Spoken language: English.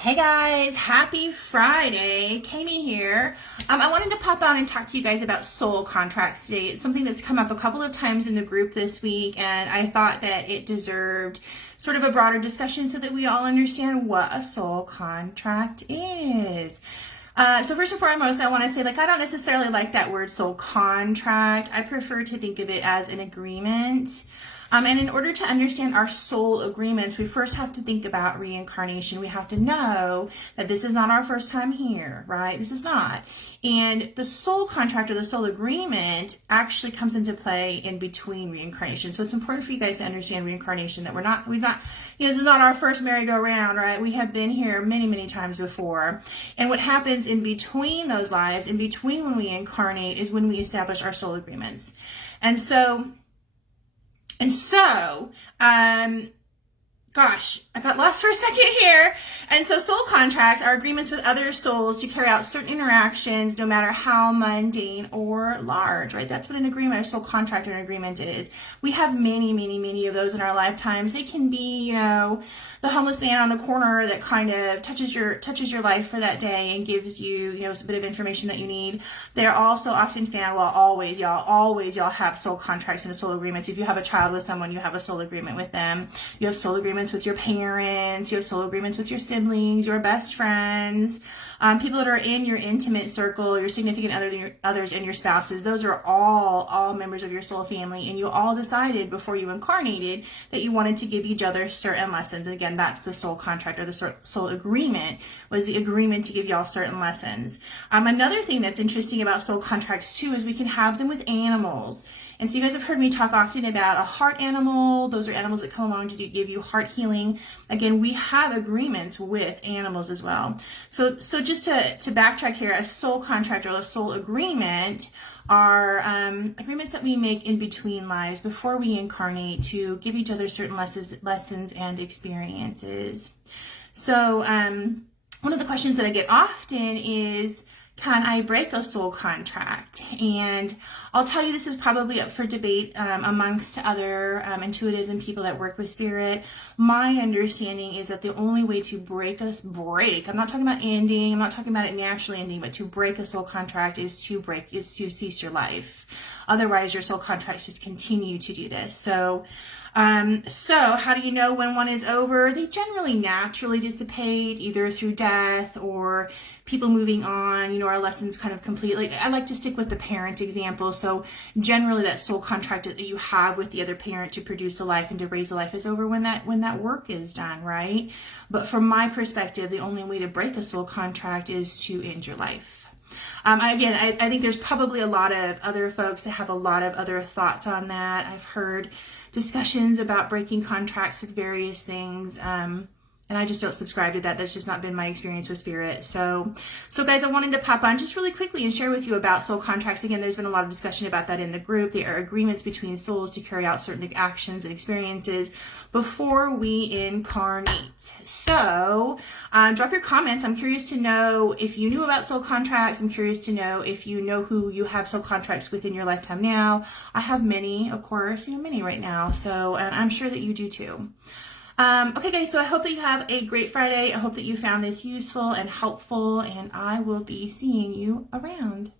Hey guys, happy Friday. Kami here. I wanted to pop on and talk to you guys about soul contracts today. It's something that's come up a couple of times in the group this week, and I thought that it deserved sort of a broader discussion so that we all understand what a soul contract is. So first and foremost, I want to say, I don't necessarily like that word soul contract. I prefer to think of it as an agreement. And in order to understand our soul agreements, we first have to think about reincarnation. We have to know that this is not our first time here, right? This is not. And the soul contract or the soul agreement actually comes into play in between reincarnation. So it's important for you guys to understand reincarnation, that this is not our first merry-go-round, right? We have been here many, many times before. And what happens in between those lives, in between when we incarnate, is when we establish our soul agreements. Gosh, I got lost for a second here. And so soul contracts are agreements with other souls to carry out certain interactions, no matter how mundane or large, right? That's what an agreement, a soul contract or an agreement is. We have many, many, many of those in our lifetimes. They can be, the homeless man on the corner that kind of touches your life for that day and gives you, a bit of information that you need. They're also often found, always y'all have soul contracts and soul agreements. If you have a child with someone, you have a soul agreement with them. You have soul agreements with your parents, you have soul agreements with your siblings, your best friends, people that are in your intimate circle, your significant others, and your spouses. Those are all members of your soul family, and you all decided before you incarnated that you wanted to give each other certain lessons. And again, that's the soul contract or the soul agreement, was the agreement to give y'all certain lessons. Another thing that's interesting about soul contracts too is we can have them with animals. And so you guys have heard me talk often about a heart animal. Those are animals that come along to give you heart healing. Again, we have agreements with animals as well. So just to backtrack here, a soul contract or a soul agreement are agreements that we make in between lives before we incarnate to give each other certain lessons and experiences. So one of the questions that I get often is, can I break a soul contract? And I'll tell you, this is probably up for debate amongst other intuitives and people that work with spirit. My understanding is that the only way to break, I'm not talking about ending, I'm not talking about it naturally ending, but to break a soul contract is to cease your life. Otherwise, your soul contracts just continue to do this. So how do you know when one is over? They generally naturally dissipate, either through death or people moving on, our lessons kind of complete. I like to stick with the parent example. So generally that soul contract that you have with the other parent to produce a life and to raise a life is over when that work is done, right? But from my perspective, the only way to break a soul contract is to end your life. I think there's probably a lot of other folks that have a lot of other thoughts on that. I've heard discussions about breaking contracts with various things, and I just don't subscribe to that. That's just not been my experience with spirit. So guys, I wanted to pop on just really quickly and share with you about soul contracts. Again, there's been a lot of discussion about that in the group. They are agreements between souls to carry out certain actions and experiences before we incarnate. So drop your comments. I'm curious to know if you knew about soul contracts. I'm curious to know if you know who you have soul contracts with in your lifetime now. I have many, of course, many right now. So I'm sure that you do too. Okay guys, so I hope that you have a great Friday. I hope that you found this useful and helpful, and I will be seeing you around.